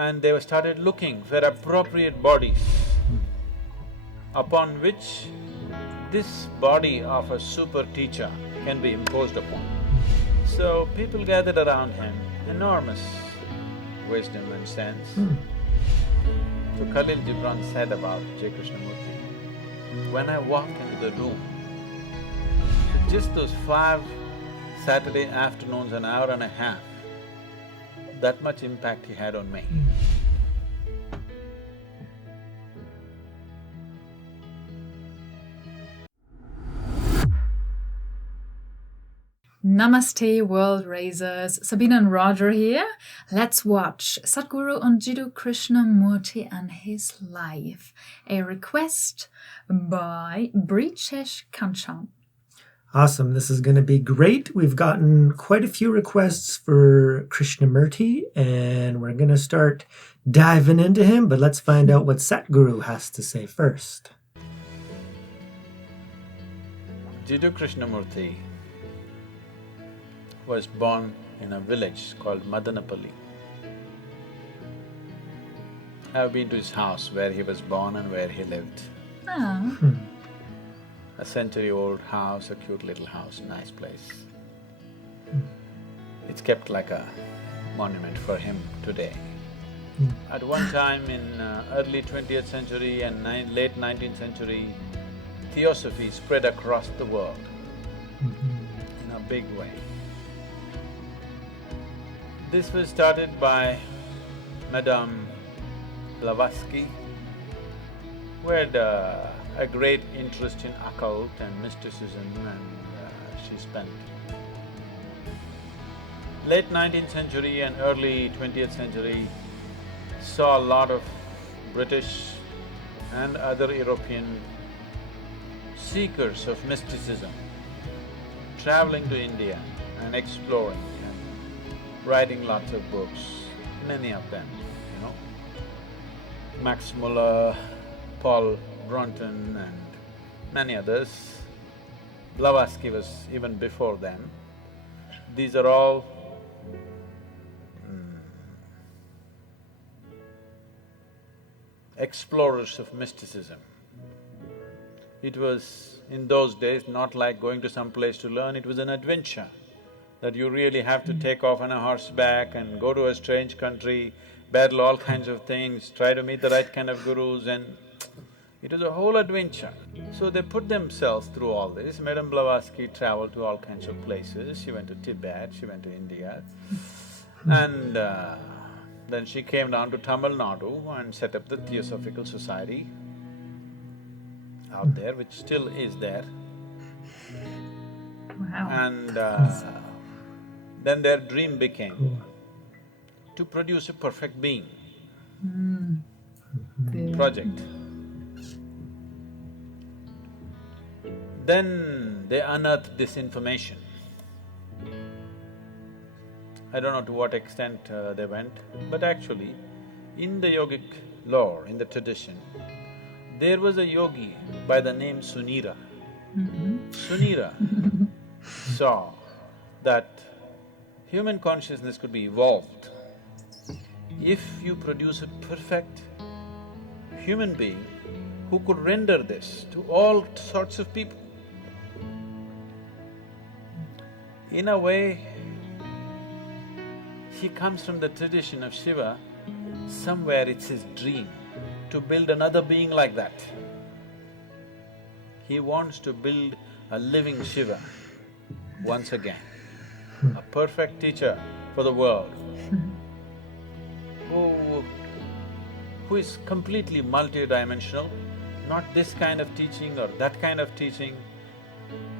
and they started looking for appropriate bodies upon which this body of a super teacher can be imposed upon. So people gathered around him, enormous wisdom and sense. So Khalil Gibran said about Jiddu Krishnamurti, when I walked into the room, just those 5 Saturday afternoons, an hour and a half, that much impact he had on me. Namaste, world raisers. Sabine and Roger here. Let's watch Sadhguru on Jiddu Krishnamurti and his life. A request by Brichesh Kanchan. Awesome, this is going to be great. We've gotten quite a few requests for Krishnamurti, and we're going to start diving into him, but let's find out what Sadhguru has to say first. Jiddu Krishnamurti was born in a village called Madanapalli. I've been to his house where he was born and where he lived. Oh. A century-old house, a cute little house, nice place. It's kept like a monument for him today. At one time in early 20th century and late 19th century, Theosophy spread across the world in a big way. This was started by Madame Blavatsky, who had a great interest in occult and mysticism, and she spent late 19th century and early 20th century saw a lot of British and other European seekers of mysticism traveling to India and exploring and writing lots of books, many of them, you know. Max Muller, Paul Brunton and many others. Blavatsky was even before them. These are all explorers of mysticism. It was, in those days, not like going to some place to learn, it was an adventure that you really have to take off on a horseback and go to a strange country, battle all kinds of things, try to meet the right kind of gurus, and it was a whole adventure. So they put themselves through all this. Madame Blavatsky traveled to all kinds of places. She went to Tibet, she went to India, and then she came down to Tamil Nadu and set up the Theosophical Society out there, which still is there. Wow. And then their dream became to produce a perfect being project. Then they unearthed this information. I don't know to what extent they went, but actually, in the yogic lore, in the tradition, there was a yogi by the name Sunira. Sunira saw that human consciousness could be evolved if you produce a perfect human being who could render this to all sorts of people. In a way, he comes from the tradition of Shiva. Somewhere it's his dream to build another being like that. He wants to build a living Shiva once again, a perfect teacher for the world, who is completely multidimensional, not this kind of teaching or that kind of teaching.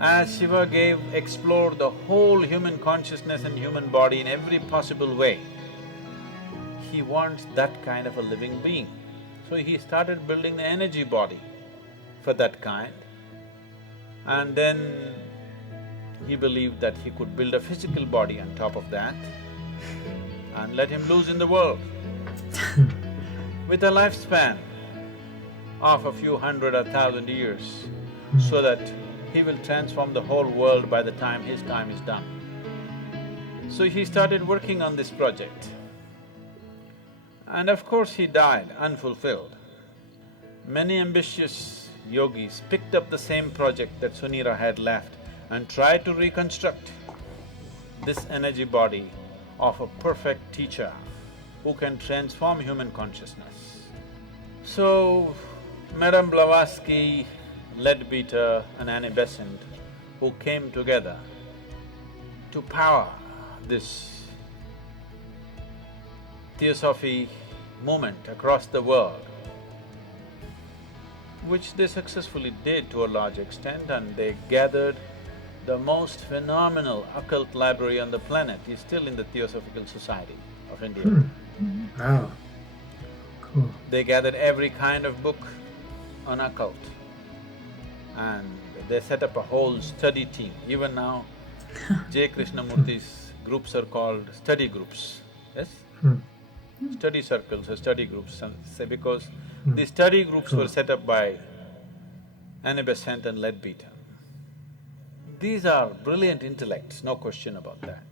As Shiva explored the whole human consciousness and human body in every possible way, he wants that kind of a living being. So he started building the energy body for that kind, and then he believed that he could build a physical body on top of that and let him loose in the world with a lifespan of a few hundred or thousand years, so that he will transform the whole world by the time his time is done. So he started working on this project. And of course he died unfulfilled. Many ambitious yogis picked up the same project that Sunira had left and tried to reconstruct this energy body of a perfect teacher who can transform human consciousness. So, Madame Blavatsky, Leadbeater and Annie Besant, who came together to power this Theosophy movement across the world, which they successfully did to a large extent, and they gathered the most phenomenal occult library on the planet is still in the Theosophical Society of India. Wow. Cool. They gathered every kind of book on occult and they set up a whole study team. Even now, Jiddu Krishnamurti's groups are called study groups, yes? Study circles or study groups, say because the study groups were set up by Annie Besant and Leadbeater. These are brilliant intellects, no question about that.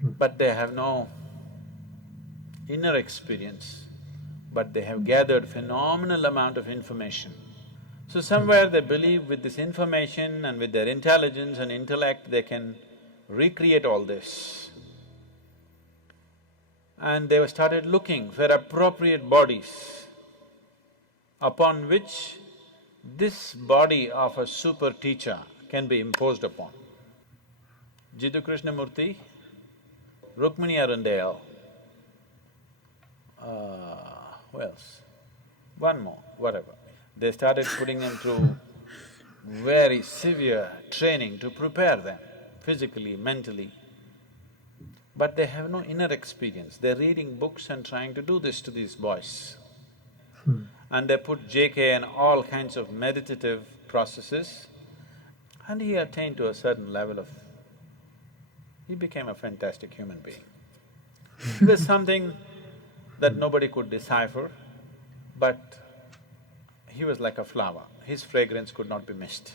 But they have no inner experience, but they have gathered phenomenal amount of information. So somewhere they believe with this information and with their intelligence and intellect, they can recreate all this. And they started looking for appropriate bodies upon which this body of a super teacher can be imposed upon. Jiddu Krishnamurti, Rukmini Arundale, who else? One more, whatever. They started putting them through very severe training to prepare them physically, mentally. But they have no inner experience. They're reading books and trying to do this to these boys. And they put JK in all kinds of meditative processes, and he attained to a certain level of… he became a fantastic human being. There's something that nobody could decipher, but he was like a flower. His fragrance could not be missed.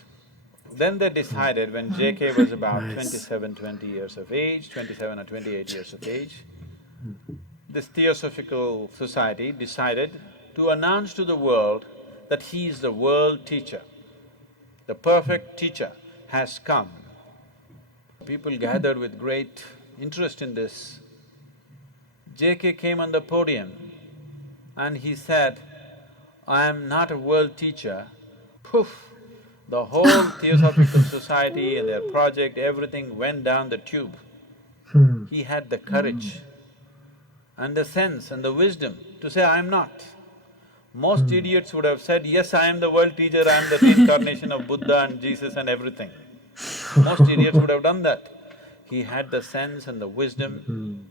Then they decided when JK was about 20 years of age, 27 or 28 years of age, this Theosophical Society decided to announce to the world that he is the world teacher. The perfect teacher has come. People gathered with great interest in this. JK came on the podium and he said, "I am not a world teacher." Poof! The whole Theosophical Society and their project, everything went down the tube. He had the courage and the sense and the wisdom to say, "I am not." Most idiots would have said, "Yes, I am the world teacher, I am the reincarnation of Buddha and Jesus and everything." Most idiots would have done that. He had the sense and the wisdom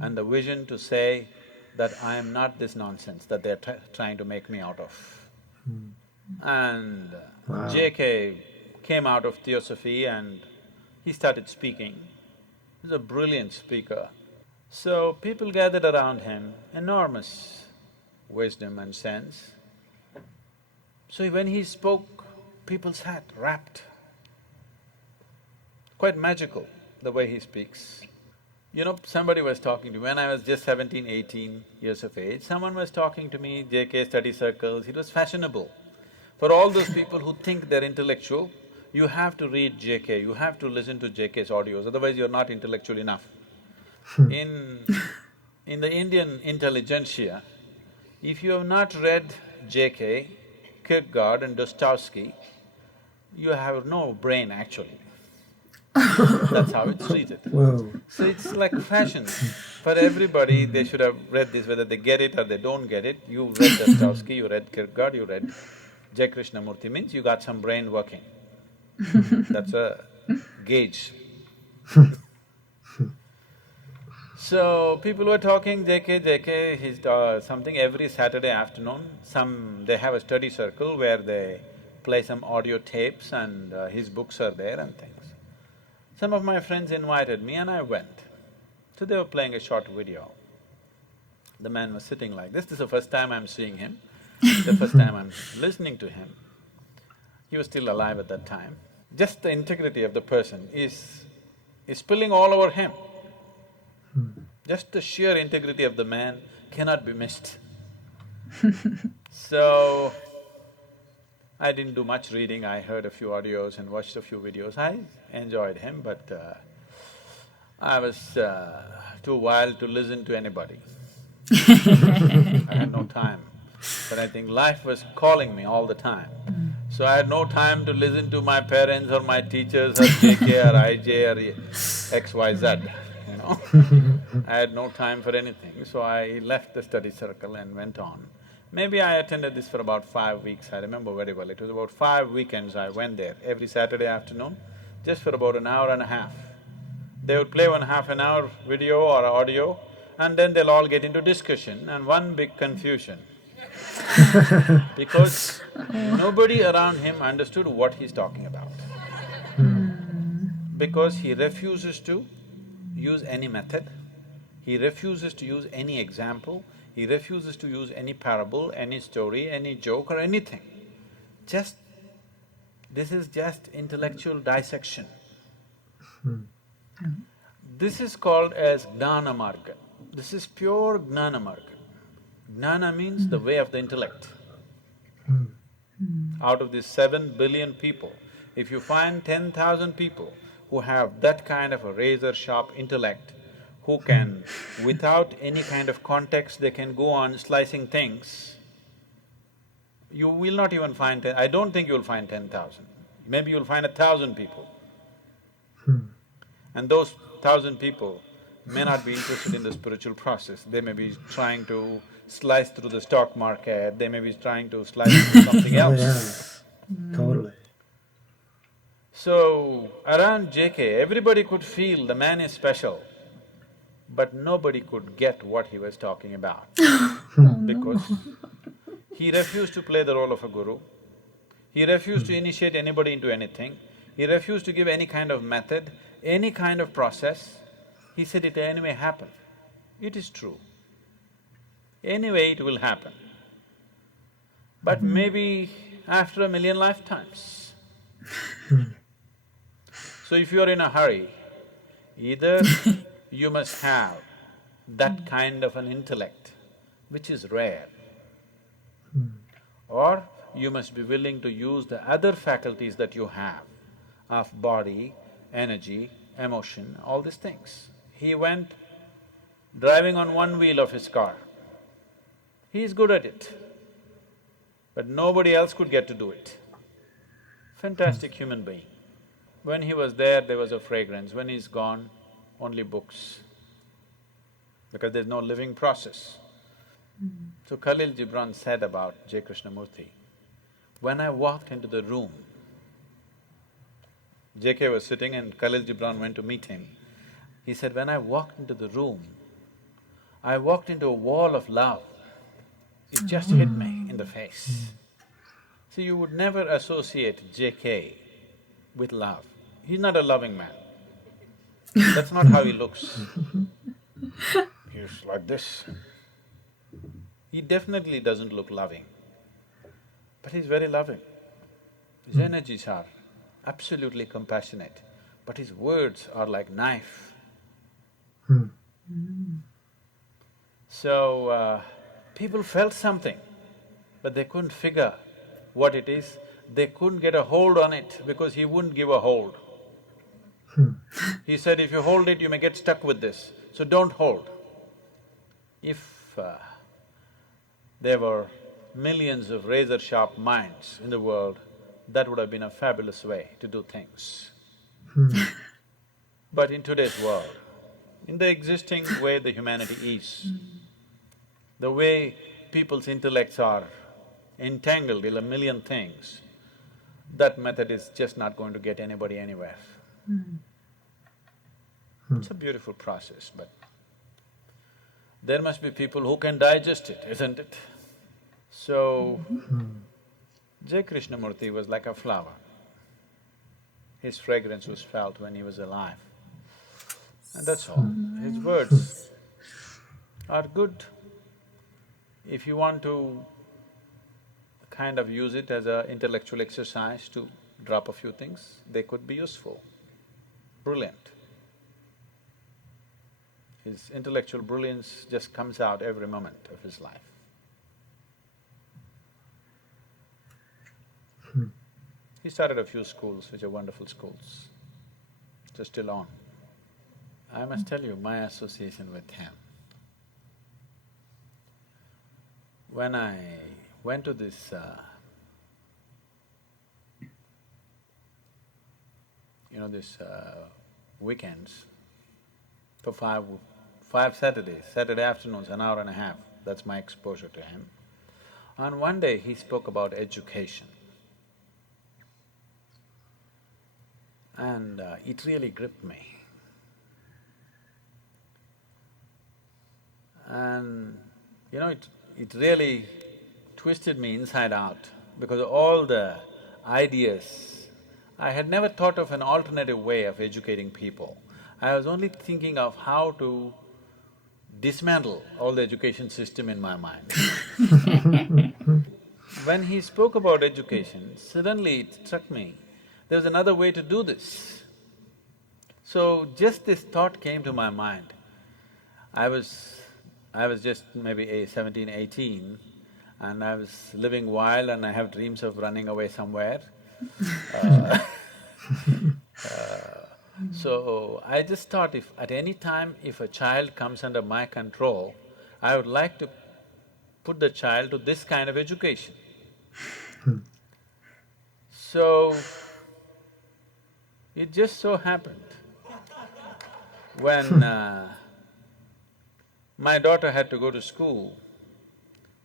and the vision to say that I am not this nonsense that they're trying to make me out of. And JK came out of Theosophy and he started speaking. He's a brilliant speaker. So people gathered around him, enormous wisdom and sense. So when he spoke, people sat rapt. Quite magical, the way he speaks. You know, somebody was talking to me, when I was just 17, 18 years of age, someone was talking to me, JK study circles, it was fashionable. For all those people who think they're intellectual, you have to read JK, you have to listen to JK's audios, otherwise you're not intellectual enough. In the Indian intelligentsia, if you have not read JK, Kierkegaard and Dostoevsky, you have no brain actually. That's how it's treated. Whoa. So it's like fashion. For everybody, they should have read this, whether they get it or they don't get it. You read Dostoevsky, you read Kierkegaard, you read Jiddu Krishnamurti, means you got some brain working. That's a gauge. So, people were talking, JK, he's something every Saturday afternoon, they have a study circle where they play some audio tapes and his books are there and things. Some of my friends invited me and I went. So they were playing a short video. The man was sitting like this is the first time I'm seeing him, the first time I'm listening to him. He was still alive at that time. Just the integrity of the person is spilling all over him. Just the sheer integrity of the man cannot be missed. So, I didn't do much reading, I heard a few audios and watched a few videos. I enjoyed him, but I was too wild to listen to anybody. I had no time. But I think life was calling me all the time. So I had no time to listen to my parents or my teachers or JK or IJ or XYZ, you know. I had no time for anything, so I left the study circle and went on. Maybe I attended this for about 5 weeks, I remember very well. It was about 5 weekends I went there, every Saturday afternoon, just for about an hour and a half. They would play 1 half an hour video or audio, and then they'll all get into discussion and one big confusion. Because nobody around him understood what he's talking about. Because he refuses to use any method, he refuses to use any example, he refuses to use any parable, any story, any joke or anything. This is just intellectual dissection. This is called as Gnana Marga. This is pure Gnana Marga. Gnana means the way of the intellect. Out of these 7 billion people, if you find 10,000 people who have that kind of a razor-sharp intellect, who can, without any kind of context, they can go on slicing things, you will not even find I don't think you'll find 10,000. Maybe you'll find 1,000 people. And those 1,000 people may not be interested in the spiritual process. They may be trying to slice through the stock market, they may be trying to slice through something else. Totally. So, around JK, everybody could feel the man is special, but nobody could get what he was talking about. Because he refused to play the role of a guru, he refused to initiate anybody into anything, he refused to give any kind of method, any kind of process. He said it anyway happen. It is true. Anyway it will happen. But maybe after 1,000,000 lifetimes. So if you're in a hurry, either you must have that kind of an intellect, which is rare, or you must be willing to use the other faculties that you have of body, energy, emotion, all these things. He went driving on one wheel of his car. He is good at it, but nobody else could get to do it. Fantastic human being. When he was there was a fragrance, when he's gone, only books, because there's no living process. So Khalil Gibran said about J. Krishnamurti, when I walked into the room, JK was sitting and Khalil Gibran went to meet him. He said, when I walked into the room, I walked into a wall of love. It just hit me in the face. See, you would never associate JK with love. He's not a loving man. That's not how he looks. He's like this. He definitely doesn't look loving, but he's very loving. His energies are absolutely compassionate, but his words are like knife. So, people felt something, but they couldn't figure what it is. They couldn't get a hold on it because he wouldn't give a hold. He said, if you hold it, you may get stuck with this, so don't hold. If there were millions of razor-sharp minds in the world, that would have been a fabulous way to do things. But in today's world, in the existing way the humanity is, the way people's intellects are entangled in 1,000,000 things, that method is just not going to get anybody anywhere. It's a beautiful process, but there must be people who can digest it, isn't it? So, J. Krishnamurti was like a flower. His fragrance was felt when he was alive. And that's all. His words are good. If you want to kind of use it as an intellectual exercise to drop a few things, they could be useful, brilliant. His intellectual brilliance just comes out every moment of his life. He started a few schools, which are wonderful schools, which are still on. I must tell you, my association with him. When I went to this, weekends for five Saturdays, Saturday afternoons, an hour and a half, that's my exposure to him. On one day, he spoke about education. And it really gripped me. And it really twisted me inside out, because all the ideas, I had never thought of an alternative way of educating people. I was only thinking of how to dismantle all the education system in my mind. When he spoke about education, suddenly it struck me, there's another way to do this. So just this thought came to my mind. I was just maybe 17, 18, and I was living wild and I have dreams of running away somewhere. So I just thought, if at any time if a child comes under my control, I would like to put the child to this kind of education. So it just so happened, when my daughter had to go to school,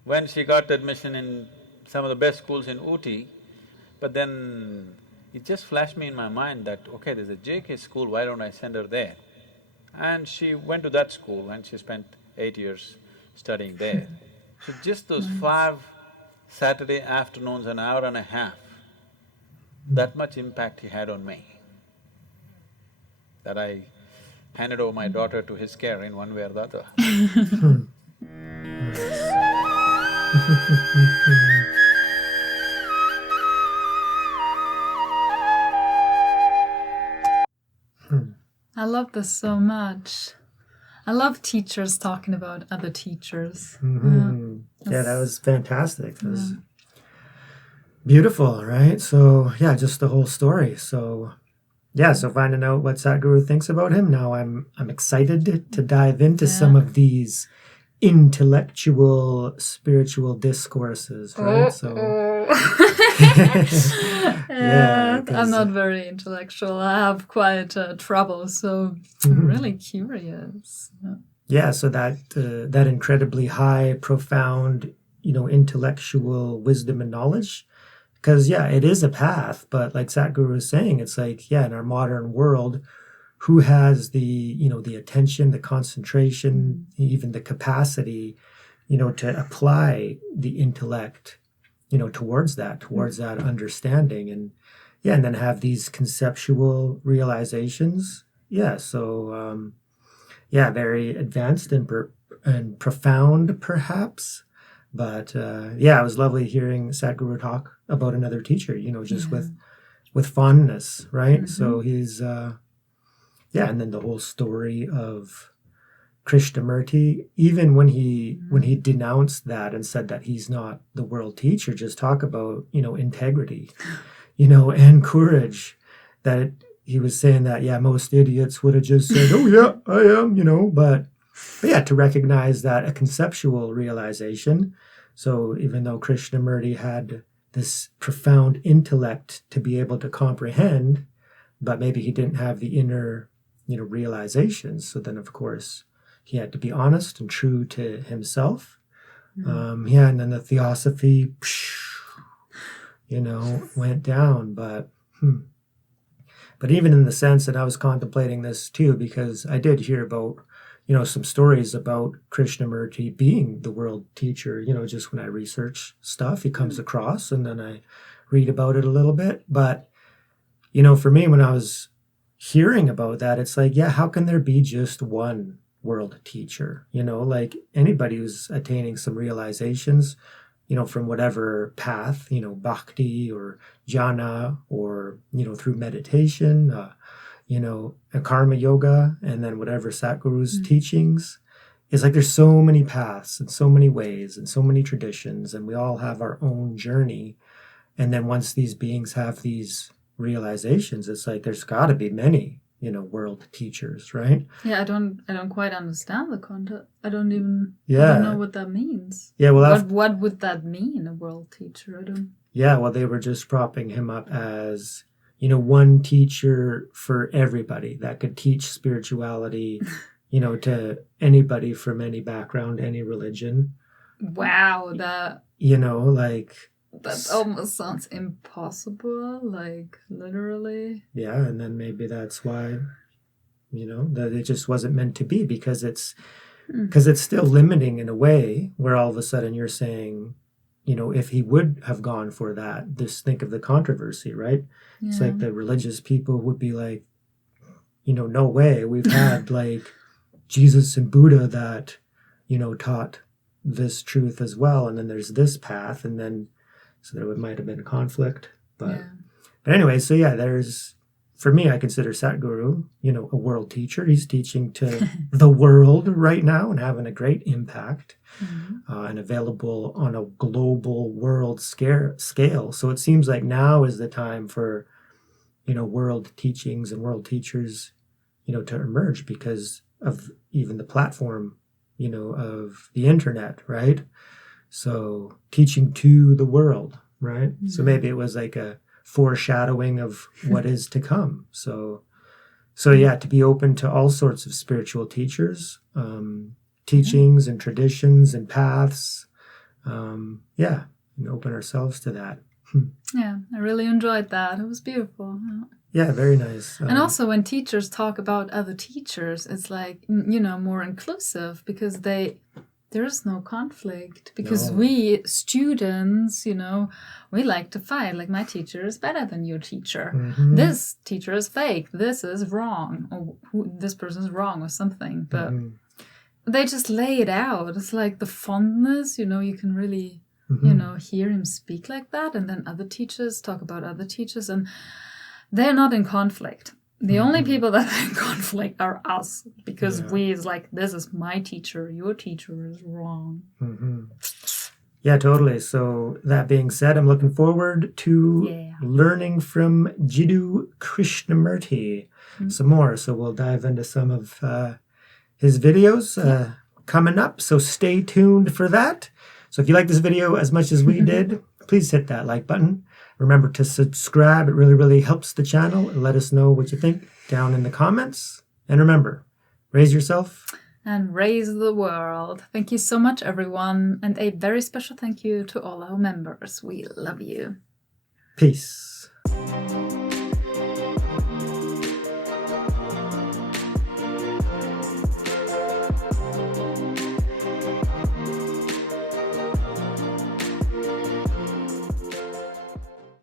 when she got admission in some of the best schools in Ooty, but then it just flashed me in my mind that, okay, there's a JK school, why don't I send her there? And she went to that school and she spent 8 years studying there. So just those 5 Saturday afternoons, an hour and a half, that much impact he had on me, that I handed over my daughter to his care in one way or the other. I love this so much. I love teachers talking about other teachers. Yeah, that was fantastic. It was beautiful, right? So yeah, just the whole story. So yeah, so finding out what Sadhguru thinks about him, now I'm excited to dive into some of these intellectual, spiritual discourses, right? Yeah, I'm not very intellectual. I have quite trouble, so I'm really curious. Yeah, so that incredibly high, profound, intellectual wisdom and knowledge. Because, yeah, it is a path, but like Sadhguru was saying, it's like, yeah, in our modern world, who has the, the attention, the concentration, even the capacity, to apply the intellect, towards that understanding, and yeah, and then have these conceptual realizations. Yeah, so, yeah, very advanced and profound, perhaps. But yeah, it was lovely hearing Sadhguru talk about another teacher, just with fondness, right? So he's yeah, and then the whole story of Krishnamurti, even when he denounced that and said that he's not the world teacher, just talk about, integrity, and courage. That he was saying that, yeah, most idiots would have just said, oh yeah, I am, but yeah, to recognize that a conceptual realization. So even though Krishnamurti had this profound intellect to be able to comprehend, but maybe he didn't have the inner, realizations. So then, of course, he had to be honest and true to himself. Yeah, and then the theosophy, went down. But even in the sense that I was contemplating this too, because I did hear about, some stories about Krishnamurti being the world teacher, just when I research stuff, he comes across, and then I read about it a little bit. But, for me, when I was hearing about that, it's like, yeah, how can there be just one world teacher? Like anybody who's attaining some realizations, from whatever path, bhakti or jhana, or, through meditation, a karma yoga, and then whatever Sadhguru's teachings. It's like there's so many paths and so many ways and so many traditions, and we all have our own journey. And then once these beings have these realizations, it's like there's got to be many, world teachers, right? Yeah, I don't quite understand the concept. I don't know what that means. Yeah, well, what would that mean, a world teacher? I don't. Yeah, well, they were just propping him up as, one teacher for everybody that could teach spirituality, to anybody from any background, any religion. Wow, that. That almost sounds impossible, like literally. Yeah, and then maybe that's why, that it just wasn't meant to be, because it's still limiting in a way where all of a sudden you're saying, if he would have gone for that, just think of the controversy, right? Yeah. It's like the religious people would be like, no way. We've had like Jesus and Buddha that, taught this truth as well. And then there's this path, and then so there might have been conflict. But anyway, so yeah, for me, I consider Sadhguru, a world teacher. He's teaching to the world right now and having a great impact, and available on a global world scale. So it seems like now is the time for, world teachings and world teachers, to emerge because of even the platform, of the internet, right? So teaching to the world, right? So maybe it was like a foreshadowing of what is to come. So yeah, to be open to all sorts of spiritual teachers, teachings and traditions and paths. And open ourselves to that. Yeah, I really enjoyed that. It was beautiful. Yeah, very nice. And also when teachers talk about other teachers, it's like, more inclusive, because there is no conflict, because we students, we like to fight. Like, my teacher is better than your teacher. Mm-hmm. This teacher is fake. This is wrong. Or this person is wrong or something. But they just lay it out. It's like the fondness, you can really, hear him speak like that. And then other teachers talk about other teachers, and they're not in conflict. The only people that are in conflict are us, because we is like, this is my teacher, your teacher is wrong. Yeah, totally. So that being said, I'm looking forward to learning from Jiddu Krishnamurti some more. So we'll dive into some of his videos coming up. So stay tuned for that. So if you like this video as much as we did, please hit that like button. Remember to subscribe. It really, really helps the channel. And let us know what you think down in the comments. And remember, raise yourself and raise the world. Thank you so much, everyone. And a very special thank you to all our members. We love you. Peace.